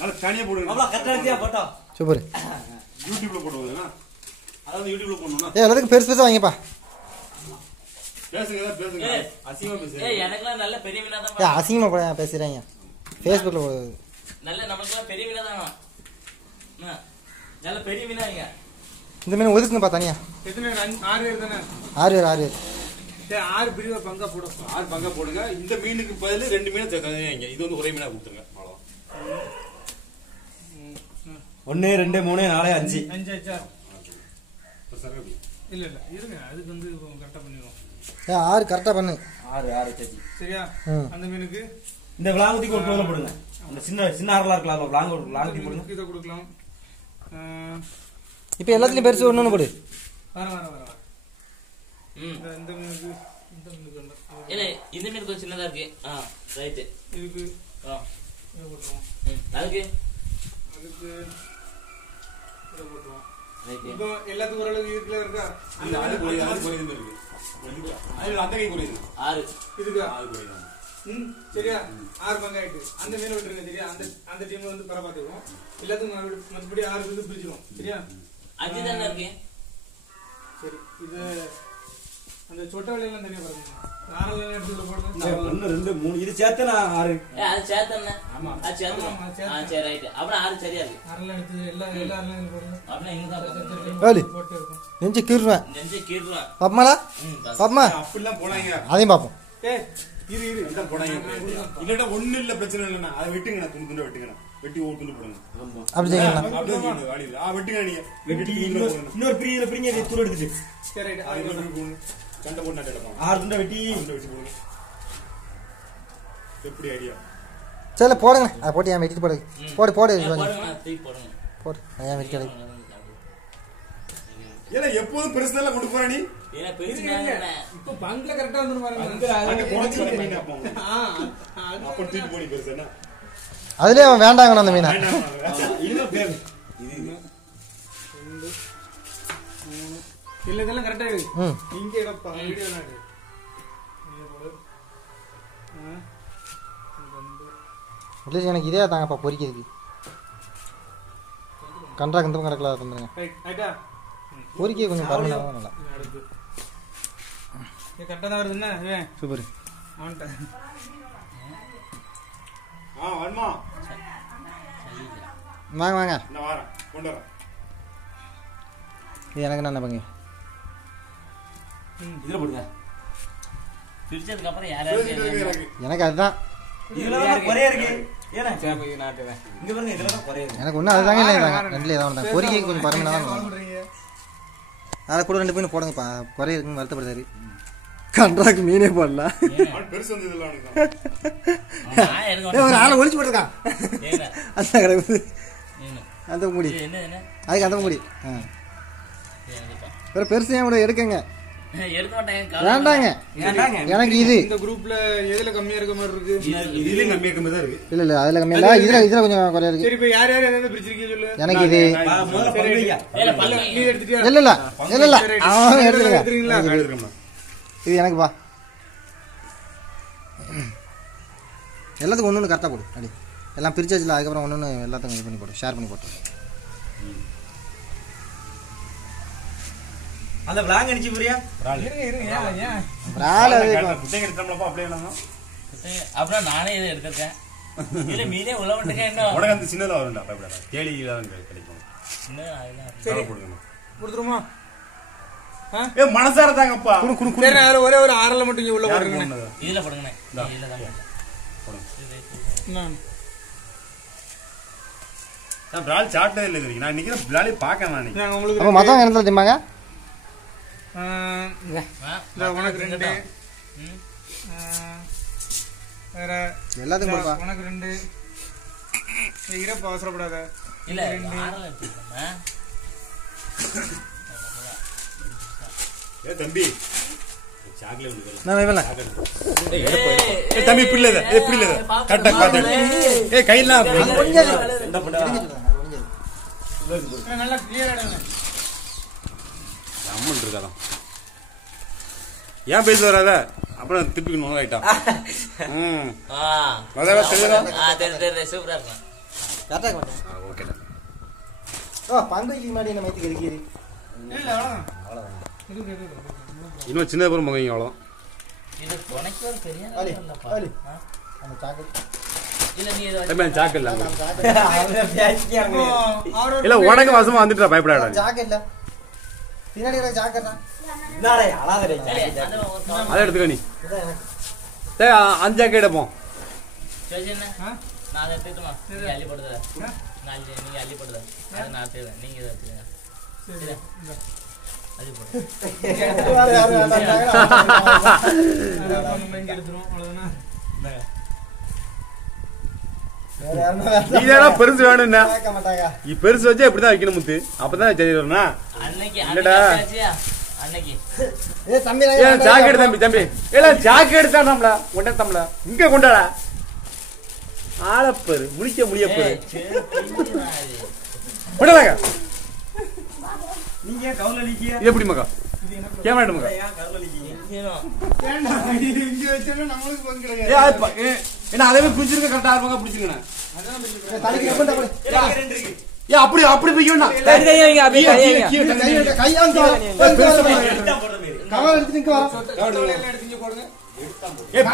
நல்ல தனியா போடுங்க. அவ்வளவு கரெக்டா போட்டோ. சூப்பர். யூடியூப்ல போடுவாங்க. அதாவது யூடியூப்ல போடணும்னா. எல்லாத்துக்கும் பெருசு பெருசா வாங்கிப்பா. பேசுங்க. அசிங்கமா பேசுங்க. எனக்குலாம் நல்ல பெரிய மீனா தான். அசிங்கமா பேசுறாங்க. Facebookல போடுறது. நல்ல நமக்குலாம் பெரிய மீனா தான். நல்ல பெரிய மீனாங்க. இந்த மீன் ஒதுக்குங்கப்பா தனியா. எத்தனை 6 பேர் தானே? 6 பேர். சரி 6 பிரிவா பங்கா போடு. 6 பங்கா போடுங்க. இந்த மீனுக்கு பதிலா 2 மீனை சேர்க்காதீங்க. இது வந்து ஒரே மீனா கொடுத்துருங்க. அவ்வளவுதான். 1 2 3 4 5 5 ஆச்சா? இல்ல இருங்க. அதுக்கு வந்து கரெக்டா பண்ணிடுவோம். 6 கரெக்டா பண்ணு. 6 சரி. சரியா? அந்த மீனுக்கு இந்த விளாங்குதிக்கு ஒரு கோல போடுங்க. அந்த சின்ன ஆறலா இருக்கலாம். விளாங்குதி போடுங்க. இத கொடுக்கலாம். இப்போ எல்லாத்துலயும் பெருசு ஒண்ணு போடு. வர. இந்த மீனுக்கு இல்ல இந்த மீன் கொஞ்சம் சின்னதா இருக்கு. ரைட். இதுக்கு இத போடுறோம். அதுக்கு இத போடுறோம். ரைட். இப்போ எல்லாத்துக்கும் ஓரளவு இருக்குல இருக்கா? அந்த ஆளு போய் இருக்கு. அது அந்த கை குறையுது. 6 இதுக்கு 6 குறையுது. சரியா? 6 பங்கு ஆயிட்டு. அந்த மீனை விட்டுருங்க. சரியா? அந்த டீம் வந்து பர பாத்துக்குவோம். எல்லாத்துக்கும் மத்தபடி 6 இது பிரிச்சிரும். சரியா? 5 தான இருக்கு. சரி. இது அந்த சொட்டவளை எல்லாம் தனியா பாருங்க. 6 எடுத்து போடுங்க. 1 2 3 இது சேர்த்தனா 6. அது சேர்த்தனே. ஆமா. அது சேர்த்தோம். சரி ரைட். அப்புறம் 6 சரியா இருக்கு. 6 எடுத்து எல்லாரும் போடுங்க. அப்படியே இங்க தான் ஏலி நெஞ்சு கீறுறேன். பாப்பமாடா? பாப்பமா? அப்படிலாம் போனாங்க. அதையும் பாப்போம். ஏய் இரு என்ன போனாங்க? இல்லடா ஒண்ணு இல்ல பிரச்சனை இல்லண்ணா. அதை வெட்டுங்கண்ணா. துண்டு வெட்டுங்கண்ணா. வெட்டி ஒரு துண்டு போடுங்க. அப்படி செய்யலாம். அப்படியே வாளில. வெட்டுங்க நீங்க. வெட்டி இன்னொரு பிரிங்க தூள் எடுத்துட்டு. சரி ரைட். கண்ட போட்டு நட்டல பாருங்க. 6 துண்டை வெட்டி போடுங்க. எப்படி ஐடியா? சரி போடுங்க. அதை போட்டு ஏன் வெட்டிட்டு போடு. போடு போடுங்க. போடு. ஏன் வெட்டிட்டு ஏன்னா எப்போதும் பெருசுல கொண்டு போற நீ? ஏன்னா பெருசுனா இப்போ பங்கல கரெக்ட்டா வந்து பாருங்க. அங்க போச்சு நீங்க அப்போ. அப்ப தூக்கி போடி பெருசுனா. அதுலயே அவன் வேண்டாங்கன்னு அந்த மீனை. இன்னும் பேர் இது 2 3 இல்ல இதெல்லாம் கரெக்ட்டா இருக்கு. இங்க இடப்பா வீடியோ நாடு. இங்க போடு. இல்ல எனக்கு இதே தாங்கப்பா பொரிக்கிறதுக்கு. கண்டா கந்தம் கரெக்டா தந்துருங்க. ரைட் ரைட்டா? பொரிக்க கொஞ்சம் பரமனா நல்லா. அடுத்து. இது கரெக்ட்டா தான் வருதுன்னா இவன். சூப்பர். ஆன்ட்ட. வரமா. வாங்க. நான் வரேன். கொண்டு வரேன். இது எனக்கு என்ன பங்கு? இதுல போடுங்க. பிரிச்சதுக்கு அப்புறம் யாராவது எனக்கு அதுதான். இதுல குறைய இருக்கு. ஏனா சேப்பை நாட்டுவேன். இங்க பாருங்க இதுல தான் குறைய இருக்கு. எனக்கு ஒண்ணு அதுதாங்க இல்ல இதாங்க. ரெண்டுல ஏதாவது ஒண்ணு. பொரிக்க கொஞ்சம் பரமனா தான் பண்ணுங்க. அத கூட 2 மீன் போடுங்கப்பா. குறைய இருக்குன்னு வருத்தப்படுறாரு. கண்ட்ராக்ட் மீனே போடல. பெருசு வந்து இதெல்லாம் ஏய் ஒரு ஆளை ஒளிச்சு போட்டுருக்கான். அந்த கடை அந்த முடி. என்ன அதுக்கு அந்த முடி. வேற பெருசு ஏன் கூட எடுக்கங்க. எடுக்க மாட்டாங்க. வேண்டாங்க. எனக்கு இது இந்த குரூப்ல எதுல கம்மியா இருக்க மாதிரி இருக்கு? இதுல கம்மியா இருக்க மாதிரி தான் இருக்கு. இல்ல அதுல கம்மியா இல்ல. இதுல கொஞ்சம் குறைய இருக்கு. சரி இப்போ யார் என்ன பிரிச்சிருக்கீங்க சொல்லு. எனக்கு இது முதல்ல பல்லையா. நீ எடுத்துட்டியா? இல்ல அவன் எடுத்துங்க. எடுத்துறீங்களா? இது எனக்கு பா. எல்லாத்துக்கும் ஒண்ணு கரெக்டா போடு. அடி எல்லாம் பிரிச்சாச்சுல. அதுக்கப்புறம் ஒண்ணு எல்லாத்துக்கும் இது பண்ணி போடு. ஷேர் பண்ணி போடு. அந்த விளாங்க அடிச்சு புரியா? இருங்க ஏன் பிரால் அது புட்டைங்க எடுத்தோம்லப்பா அப்படியே இல்லங்க. அப்புறம் நானே இதை எடுத்துட்டேன். இல்ல மீனே உள்ள வந்துட்டே என்ன உடனே அந்த சின்னதா வரும்டா. பயப்படாத. கேளியில தான் கிடைக்கும். சின்ன அதெல்லாம் சரி போடுங்க. கொடுத்துருமா? ஏய் மனசார தாங்கப்பா. சரி நான் ஒரே ஒரு 6ல மட்டும் இங்க உள்ள போடுங்க. இதுல போடுங்கனே. இதுல தான் போடுங்க. நான் பிரால் சாப்பிட்டதே இல்ல இது. நான் இன்னைக்கு பிராலே பார்க்கறேன் நான். நான் உங்களுக்கு அப்ப மத்தவங்க என்னத்துல திம்மாங்க? உனக்கு 2 வேற எல்லாத்துக்கும் போடுப்பா. உனக்கு 2 இரப்ப அவசரப்படாத. இல்ல 6ல எடுத்துக்கோங்க. ஏ தம்பி சாக்லேட் வந்து நான் வேவல. ஏ தம்பி பிள்ளை பிள்ளை கட்ட காட்டு. ஏ கையில இந்த போடா. நல்லா கிளியரா எடுங்க. அம்மன் இருக்காதா? ஏன் பேச வராத? அப்புறம் திருப்பிக்கணும் ரைட்டா. தெரியுதா? சூப்பரா இருக்கும். கரெக்டாக மாட்டேன். ஓகேடா. ஓ பங்குக்கு முன்னாடி என்ன மைத்துக்கு இருக்கிறீ? இல்ல அவ்வளவுதான். இன்னும் சின்ன பொருள் மங்க அவ்வளோதான். இது உனக்கு ஒரு பெரிய ஆளி, இல்லப்பா. ஆளி. அந்த சாக்கெட். இல்ல நீ இதை தம்பி அந்த சாக்கு இல்லை அந்த சாக்கெட். அவரோட இல்லை உனக்கு வசமா வந்துட்டா பயப்படாடா. சாக்கெட்ல. பின்னாடி இருக்கிற சாக்கெட் தான். இந்தாடே, அழாதடே. அந்த ஒரு கால் அதை எடுத்துக்க நீ. இதான் எனக்கு. சரி 5 ஜாக்கெட் எடுப்போம். சரி என்ன? நான் அதை எடுத்துட்டுமா? நீங்க அள்ளி போடுதா? நீங்க அள்ளி போடுதா? அதை நான் எடுத்துக்கிறேன். நீங்க இதை எடுத்துக்கிறேன். சரி இந்த அள்ளி போடு. வேற யாரும் வேண்டாம். நம்ம இங்க எடுத்துறோம் அவ்வளவுதானே. வேற யாரும் வேண்டாம். நீ தானே பெருசு வேணும்னா கேட்க மாட்டாங்க. நீ பெருசு வச்சா இப்படிதான் வைக்கணும் முத்து. அப்பதான் சரி வரும்னா. அன்னைக்கு இல்லடா. அன்னைக்கு ஏய் தம்பி ஏன் ஜாக்கெட் தம்பி இல்ல ஜாக்கெட் தான் நம்மள கொண்டா தம்பள இங்க கொண்டாடா ஆளப்பரு முடியப்பரு கொண்டாங்க. நீங்க ஏன் கவுல அடிக்கிய? இது எப்படி மக்கா கேமரா மக்கா ஏன் கவுல அடிக்கிய? ஏன்டா இது இங்க வச்சாலும் நம்மளுக்கு பங்கு கிடையாது. என்ன அதே மாதிரி பிடிச்சிருக்க கரெக்டா இருப்பாங்க பிடிச்சிருக்கேன். அதான் பிடிச்சிருக்கு. ஏய், தலைக்கு எப்ப போடு. இங்க ரெண்டு இருக்கு. அப்படி பிடிக்கணும் கையாந்து எடுத்தா போடுற மாதிரி. கவர் எடுத்து நிக்க வர. எல்லாம் எடுத்து இங்க போடுங்க.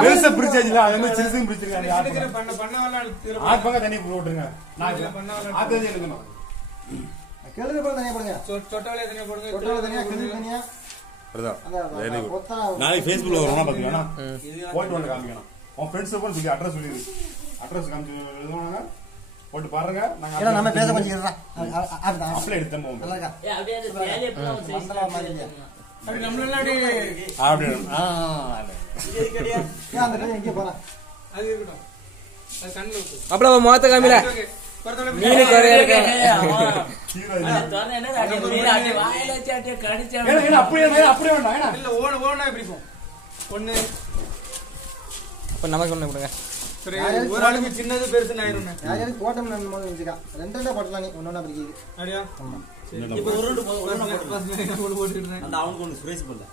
பெருசா பிடிச்சாச்சுல அதே மாதிரி சிறுசும் பிடிச்சிருக்காங்க. சின்ன பண்ணவெல்லாம் எடுத்து ஆட்பாங்க தண்ணி போட்டுருங்க. நான் ஆத்தே எடுக்கணும். கெழுது போட தனியா போடுங்க. சொட்டாலே தனியா போடுங்க. கொட்டோல தனியா கெழுது தனியா. Very good. கொத்தா நாளைக்கு Facebookல வரணும் பாத்தீங்கன்னா போட்டு வந்து காமிக்கணும். உன் ஃப்ரெண்ட்ஸ் கூட சொல்லி அட்ரஸ் சொல்லிரு. அட்ரஸ் காமிச்சு எழுதுவாங்க. போட்டு பாருங்க. ஏடா நம்ம பேச கொஞ்சம் இருடா. அப்ளை எடுத்து போவோம். நல்லா இருக்கா? அப்படியே அந்த சேலையை எப்படிலாம் ஒரு size மந்தலா மாதிரி. அப்படி நம்மளெல்லாம் அப்படியே அப்படி இது எதுக்கு அடியா? ஏன் அந்த கையை எங்க போறா? அது இருக்கட்டும். அது கண்ணுல ஊத்து. அப்பல முகத்த காமில ஓகே. பரதோட மீனு குறையா இருக்கு. அப்படியே வேண்டாம். ஏன்னா இல்ல ஓனா எப்படி போ? ஒண்ணு இப்ப நமக்கு ஒண்ணு கொடுங்க. சரி ஒரு ஆளுக்கு சின்னது பெருசுன்னு ஆயிரும்ண்ணே. யாரையாவது போட்டோம்னு நம்ம முதல்ல வச்சுக்கா. ரெண்டா போட்டலாம் நீ ஒண்ணா பிடிக்குது. அப்படியா? ஆமா. இப்ப ஒரு ரெண்டு போடு. போட்டுக்கிட்டேன். அந்த அவனுக்கு ஒண்ணு சுரேஷ் போடல.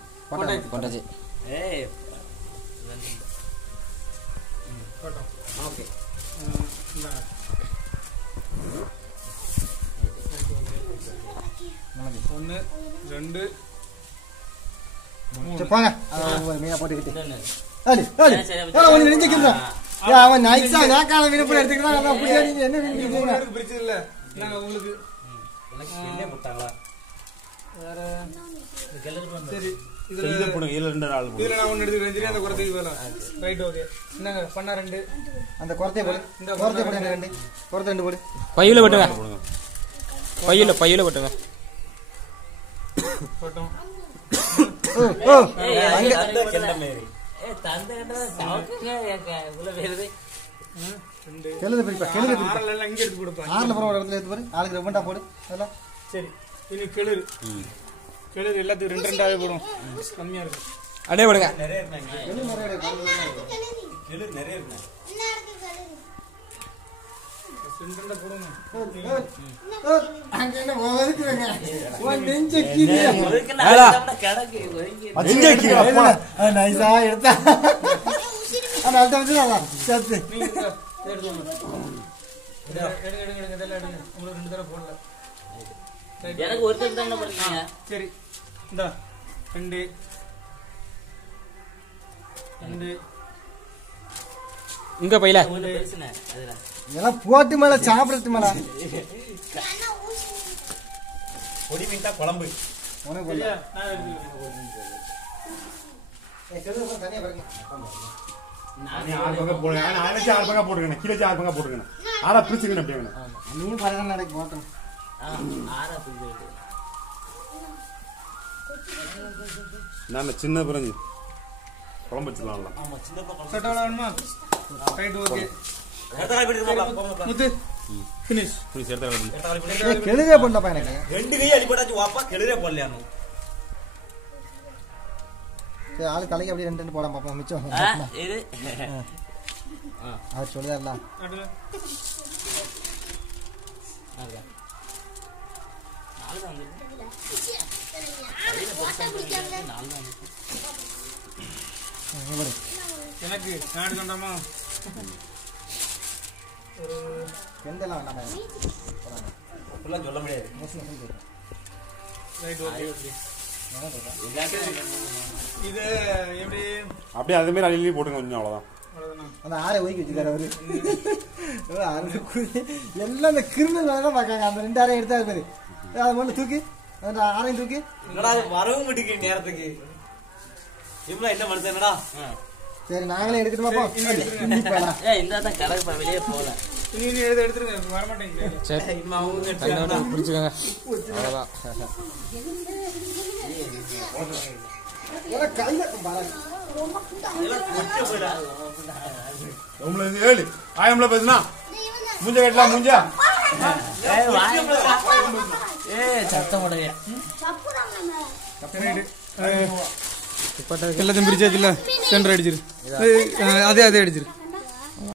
கொண்டாச்சு. ஏய் போட்டோம். ஓகே. இந்தாங்க. ஒண்ணு 2 சரி போங்க. ஒரு மீனை போட்டுக்கிட்டு. இதென்ன? ஆளி ஆளி. ஏடா ஒன்னு நெஞ்சிக்கிறா. ஏய் அவன் நைஸா நாக்கால மீனை போய் எடுத்துக்கிறான். அதான் புடியா நீங்க என்ன மீன் நீங்க கேக்குறீங்க? மூணு பிரிச்சது இல்ல. நாங்க உங்களுக்கு எனக்கு வெளியே போட்டாங்களா? வேற இந்த கிழக்கு வந்து சரி இதை இதுல போடுங்க. இதுல 2 ஆள் போடுங்க. இதுல நான் ஒன்னு எடுத்துக்கிறேன். சரி அந்த குறத்துக்கு போலாம். Right okay. என்னங்க பண்ணா 2. அந்த குறத்தை போடு. இந்த குறத்தை போடு அந்த ரெண்டு. குறத்தை ரெண்டு போடு. பையில போட்டுங்க. போடுங்க. பையில போட்டுங்க. போட்டோம். ஓ அங்க அந்த கெண்ட மாதிரி. தந்த கண்டா சாவுக்குங்க உள்ள வேறது 2 கெழுது பிடிப்பா. கெழுது பிடிப்பா. ஆறல எல்லாம் இங்க எடுத்து கொடுப்பாங்க. ஆறுல போற ஒரு இடத்துல எடுத்து போடு. ஆளுக்கு ரெண்டா போடு. அதெல்லாம் சரி இனி கிளறு. கிளறு எல்லாத்துக்கும் 2 போடும். கம்மியா இருக்கு. அப்படியே போடுங்க. நிறைய இருந்தாங்க. கெழு நிறைய இருக்கு. கெழு நிறைய இருந்தாங்க. 2 போடுங்க. அங்க என்ன ஒதுக்குறீங்க? உன் நெஞ்ச கீழே. கிடக்கு ஒதுங்கி நைஸா எடுத்தா. அந்த அல்ட்ட வந்துடா. சத்து. நீங்க எடுத்துங்க. எடுங்க இதெல்லாம் எடுங்க. உங்களுக்கு 2 தடவை போடல. எனக்கு ஒருத்தர் தானே பண்ணுங்க. சரி இந்தா 2 இங்க பையில. ஒண்ணு பெருசுனே அதுல. இதெல்லாம் போட்டு மேல சாப்பிடறது மேல. பொடி மீன்டா குழம்பு. உனக்கு போடல. சரியா? நான் எடுத்துக்கிறேன். கெழு அப்புறம் தனியா பாருங்க. நீ 6 பக்கம் போடுங்க. நான் ஆயிரத்தி 6 பக்கம் போட்டுருக்கேன். கிலோ 6 பக்கம் போட்டுருக்கேன். ஆனா பிரிச்சுக்கணும் அப்படியே வேணும். நீ பாருங்க நடக்கு போட்டோம். ஆறா பிடிச்சு நான் சின்ன பிறகு குழம்பு வச்சுக்கலாம்ல. ஆமா சின்ன பக்கம். சட்டவள வேணுமா? Right okay. எடுத்த கால் போட்டு போங்க. முத்து ஃபினிஷ். புளி சேர்த்தா வேணும். எடுத்த கால் போட்டு. ஏய் கெழுதே போடலப்பா எனக்கு. ரெண்டு கை அடி போட்டாச்சு வாப்பா கெழுதே போடலையானு. சரி ஆளு தலைக்கு அப்படியே 2 போடாம பாப்போம் மிச்சம். இது அவர் சொல்லியாரல. அடுல எனக்கு நாடு சொந்தமா எந்தெல்லாம் வேண்டாம் ஃபுல்லாக சொல்ல முடியாது. ரைட் ஓகே இது எப்படி அப்படியே அதே மாதிரி அள்ளி போட்டுங்க கொஞ்சம் அவ்வளவுதான். அவ்வளவுதானா அந்த ஆரை ஒதுக்கி வச்சுக்காரு அவரு எல்லாம் இந்த கிரிமினல் வேலை தான் பார்க்காங்க. அந்த 2 ஆரையும் எடுத்தா இருப்பாரு. அது மட்டும் தூக்கி அந்த ஆரையும் தூக்கி என்னடா வரவும் மாட்டேங்க நேரத்துக்கு. இவ்வளோ என்ன மனுஷன் என்னடா? சரி நாங்களே எடுத்துட்டுமா இந்த தான் கடை வெளியே போகல. நீ எடுத்துருங்க வரமாட்டேங்க. சரி தண்ணி பிடிச்சிக்கோங்க அவ்வளோதான். ஏழு ஆயம்ல பேசுனா மூஞ்ச கட்டலாம் மூஞ்சா சத்தம் உடைய எல்லாத்தையும் பிரிச்சாச்சு இல்ல சென்டர் அடிச்சிரு. அதே அடிச்சிரு.